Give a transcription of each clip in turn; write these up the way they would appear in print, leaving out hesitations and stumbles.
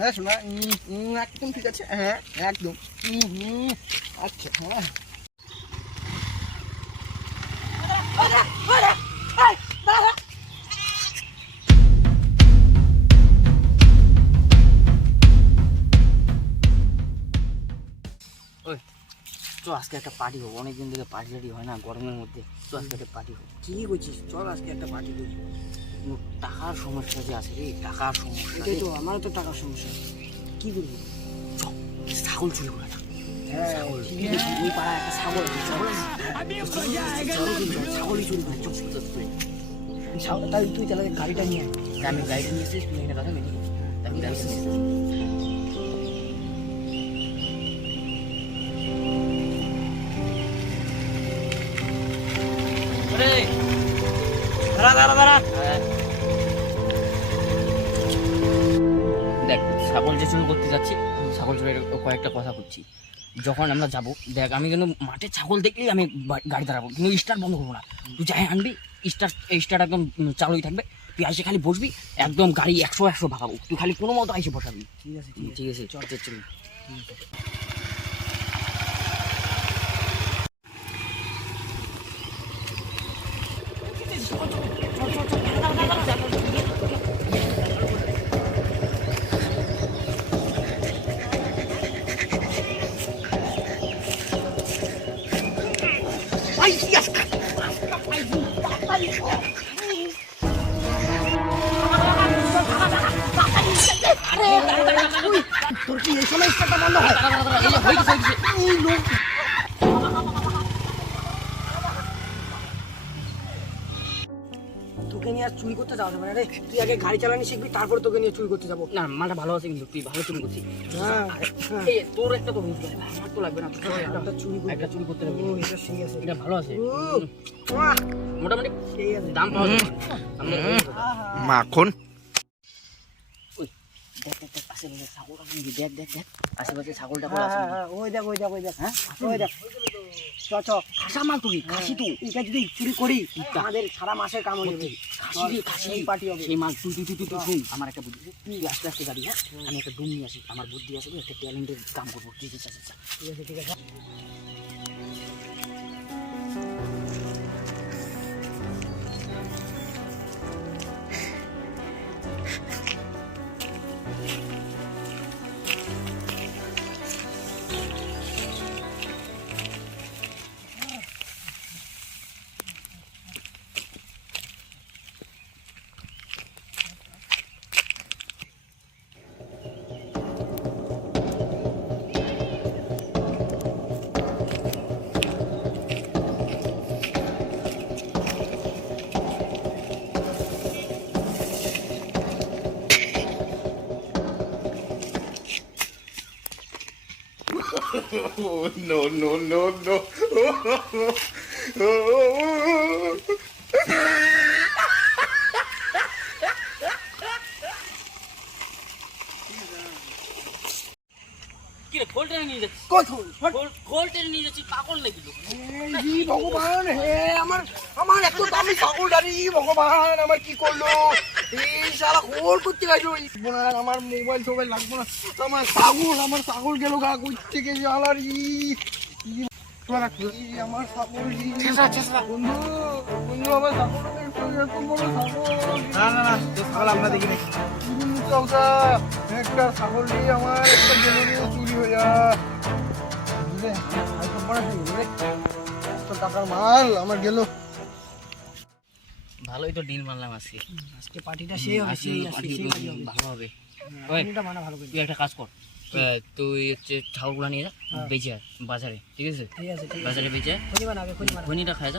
হ্যাঁ শোনা একদম ঠিক আছে, হ্যাঁ একদম। আচ্ছা হ্যাঁ তো আজকে একটা পার্টি হোক, অনেকদিন থেকে পার্টি টাটি হয় না গরমের মধ্যে। তো আজকে একটা পার্টি হোক। কি করছিস? চল আজকে একটা পার্টি করি। টাকার সমস্যা যে আছে রে, টাকার সমস্যা। এটাই তো, আমারও তো টাকার সমস্যা। কি করবি? ছাগল চুরি করে না? হ্যাঁ ঠিক আছে, ওই পাড়ায় একটা ছাগল আছে, ছাগলই চুরি করে। তাই তুই তাহলে গাড়িটা নিয়ে আয়। আমি গাড়িটা নিয়ে এসেছি, তুই এখানে কথা বেরিয়ে আমি গাড়িটা নিয়ে এসেছি। দেখ, ছাগল যে চুরি করতে যাচ্ছি, ছাগল চুরির কয়েকটা কথা বলছি। যখন আমরা যাবো, দেখ আমি কিন্তু মাঠে ছাগল দেখলেই আমি গাড়ি দাঁড়াবো, কিন্তু স্টার্ট বন্ধ করবো না। তুই যাই আনবি, স্টার্ট একদম চালুই থাকবে। তুই এসে খালি বসবি, একদম গাড়ি 100 ভাগাবো। তুই খালি কোনো মতো এসে বসাবি। ঠিক আছে ঠিক আছে, চল চল। তোর কি এই সময় স্টার্টটা বন্ধ হয়? এই লোক তোকে নিয়ে আর চুরি করতে যাওয়া যাবে না রে। তুই আগে গাড়ি চালানি শিখবি, তারপর তোকে নিয়ে চুরি করতে যাবো। না, মালটা ভালো আছে, কিন্তু তুই ভালো চুরি করছিস। হ্যাঁ তোর একটা তো হয়েছিল, আমার তো লাগবে না। একটা চুরি একটা চুরি করতে লাগবে। এটা ঠিক আছে, এটা ভালো আছে, বাহ, মোটামুটি ঠিক আছে। দাম পাওয়া যাবে। মাখন দেখ দেখ দেখ, আশেপাশে ছাগল আছে নাকি? দেখ দেখ দেখ, আশেপাশে ছাগলটা হ্যাঁ আছে নাকি? হ্যাঁ, ওই দেখ ওই দেখ ওই দেখ, হ্যাঁ ওই দেখ। চ চ, খাসা মাল তুই, খাসি তো। এটা যদি চুরি করি আমাদের সারা মাসের কাম হয়ে যাবে। খাসি এই পার্টি হবে। সেই মাল তুই শুন, আমার একটা বুদ্ধি। তুই আস্তে আস্তে গাড়ি, হ্যাঁ আমি একটা ডুম নিয়ে আসি, আমার বুদ্ধি আছে, একটা ট্যালেন্টের কাম করবো। ঠিক আছে আচ্ছা। ঠিক আছে ঠিক আছে। no, no, no, no. কি রে, খোল টেনে নিয়ে যাচ্ছিস? কই খোল? খোল টেনে নিয়ে যাচ্ছিস, পাগল নাকি লোক? ই ভগবান, হে আমার আমার এত দামি ছাগলটা রে, ভগবান আমার কি করলো? এই শালা খোল করতে গেছো। আমার মোবাইল টোবাইল লাগবো না, আমার ছাগল গেল গা কই থেকে জ্বালার। আমার ছাগল বন্ধু বন্ধু, আমার ছাগল এত বড় ছাগল। না ছাগল আমরা দেখি না। একটা ছাগল নিয়ে আমার একটা গেলো চুরি হয়ে যায়। টাকার মাল আমার গেল। ভালোই তো ডিল মারলাম আজকে। আজকে পার্টিটা সেই হবে, সেই ভালো হবে। মানা ভালো করে। তুই একটা কাজ কর, তুই হচ্ছে ছাগলগুলো নিয়ে যা, বেঁচে আয় বাজারে। ঠিক আছে, ঠিক আছে বাজারে বেঁচে আয়। খনিটা খায়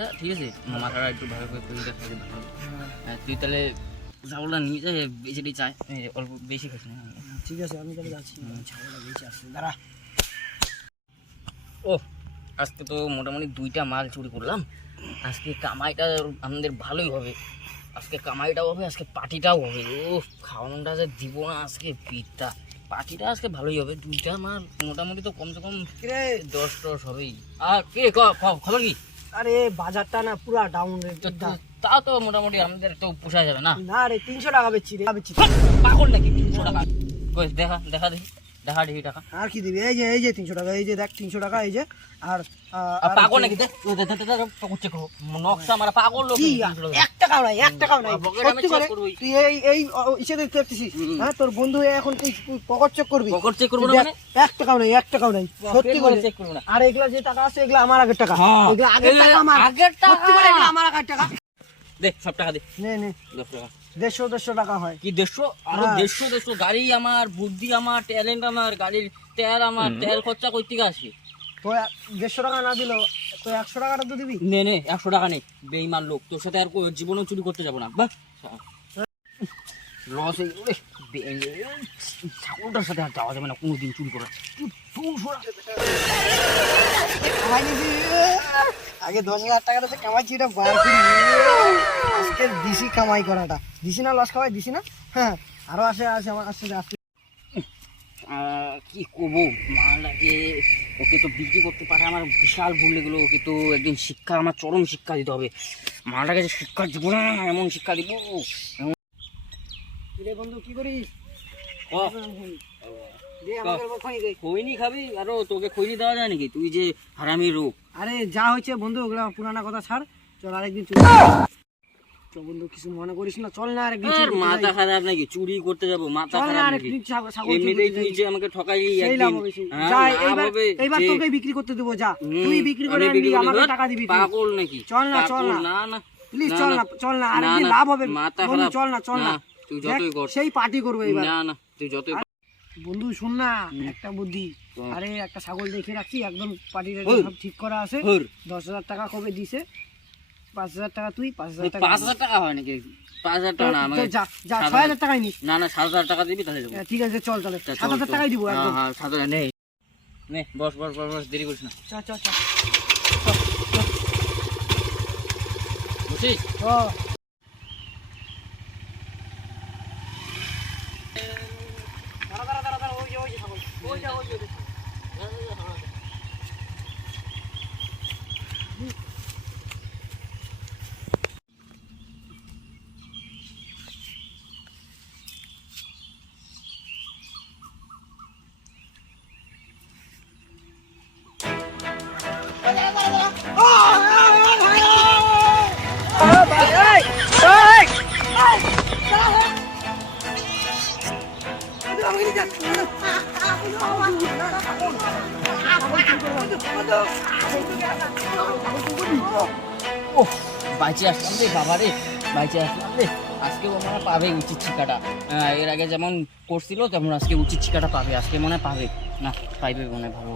যা, ঠিক আছে। মাথাটা একটু ভালো করে খনিটা খাই যা। তুই তাহলে ছাগলটা নিয়ে যায়, বেঁচে দিয়ে চায়, অল্প বেশি খাস না। ঠিক আছে, আমি তাহলে যাচ্ছি, ছাগলটা বেঁচে আসছি, দাঁড়া। ও, আজকে তো মোটামুটি 2টা মাল চুরি করলাম। আজকে কামাইটা আমাদের ভালোই হবে, আজকে কামাইটাও হবে, আজকে পার্টিটাও হবে। ও খাওয়ানোটা যে দিব না আজকে পিঠটা, পার্টিটা আজকে ভালোই হবে। 2টা মাল মোটামুটি তো কমসে কম 10-10 হবেই। আর কে খবর কি? আরে বাজারটা না পুরা ডাউন রে। তাও তো মোটামুটি আমাদের তো পোষায় যাবে না। না রে 300 টাকা বেচছি রে, বেচছি। পাগল নাকি 300 টাকা? কই দেখা দেখা দেখি, দেখা দেখি টাকা। আর কি দিবি? এই যে 300 টাকা, এই যে দেখ 300 টাকা, এই যে। আর পাগল নাকি? দেখ করছে নকশা মারা পাগল লোক। কি 1 টাকাও নাই, 1 টাকাও নাই। পকেটে আমি সত্যি চেক করে করবই। তুই এই ইসে দেখতেছিস? হ্যাঁ, তোর বন্ধু এখন তুই পকেট চেক করবি? পকেট চেক করবো না মানে? 1 টাকাও নাই, 1 টাকাও নাই। সত্যি করে চেক করবো না। আর এগুলা যে টাকা আছে এগুলা আমার আগের টাকা। হ্যাঁ। এগুলা আগের টাকা আমার। আগের টাকা? সত্যি করে এগুলা আমার আগের টাকা। দে সব টাকা দে। নে 10 টাকা। 150 টাকা হয়। কি 150? আরো 150 গাড়ি আমার, বুদ্ধি আমার, ট্যালেন্ট আমার, গাড়ির তেল আমার, তেল খরচা করতে আসি। তো 150 টাকা না দিলেও তো 100 টাকাটা তো দিবি। নে 100 টাকা নেই, বেঈমান লোক, তোর সাথে আর জীবনেও চুরি করতে যাবো না। বাহ লস হয়ে গেল। ছাগলটার সাথে আর যাওয়া যাবে না কোনোদিন চুরি করা। কামাই নিবি। আগে 10,000 টাকাটা তো কামাইছি, এটা বার করি। আজকে দিছি কামাই করাটা। দিছি না লস খাওয়াই দিছি না? হ্যাঁ, আরো আসে আমার আসছে। কি করবো, মালটাকে ওকে তো বিক্রি করতে পারে আমার বিশাল ভুল এগুলো। ওকে তো একদিন শিক্ষা, আমার চরম শিক্ষা দিতে হবে। মালটাকে যে শিক্ষা দিব না, এমন শিক্ষা দিব। রে বন্ধু কি করিস? ও দে আমাকে খই দে। খৈনি খাবি? আরো তোকে খৈনি দেওয়া যায় নাকি? তুই যে হারামি রোগ। আরে যা হয়েছে বন্ধু ওগুলা পুরানা কথা ছাড়, চল আরেকদিন তো বন্ধু কিছু মনে করিস না, চল না আরেকদিন আর মাথা খারাপ নাকি? চুরি করতে যাবো, মাথা চল না খারাপ নাকি? আরেকদিন ছাগল এমনিতেই তুই যে আমাকে ঠকাইলি সেই একদিন। লাভ হবে সেই। হ্যাঁ, যা লাভ হবে এইবার যে- তোকে বিক্রি করতে দেবো, যা তুই বিক্রি করে আমি আনবি, বিক্রি করে আমাকে দেব? টাকা দিবি তুই। পাগল নাকি? চল না, চল পাগল, না। না না প্লিজ না, চল না। না, চল না না, আরেকদিন না, লাভ হবে। মাথা বন্ধু খারাপ। চল না। তুই দেখ, যতই কর। সেই পার্টি করবো এবার। না না, তুই যতই বন্ধু শুন না একটা বুদ্ধি। আরে একটা ছাগল দেখে রাখছি, একদম পার্টি হুর। সব ঠিক করা আছে। হুর। 10,000 টাকা কবে দিছে? 5,000 টাকা তুই, 5,000 টাকা 5,000 টাকা হয় নাকি? 5,000 টাকা না, আমাকে যা 6,000 টাকাই নিস। না না 7,000 টাকা দিবি তাহলে যাবো। ঠিক আছে চল তাহলে, চল, 7,000 চল। টাকাই দিব একদম। হ্যাঁ 7,000 নেই। নে বস বস বস বস, দেরি করিস না। চল বুঝছিস? দাঁড়া, ওই যে ছাগল, ওই যে। ওহ, বাইচে আসলাম রে বাবা রে, বাইচে আসলাম রে। আজকে ও মনে হয় পাবে উচিত শিক্ষাটা। এর আগে যেমন করছিল তেমন আজকে উচিত শিক্ষাটা পাবে। আজকে মনে হয় পাবে না, পাইবে মনে হয় ভালো।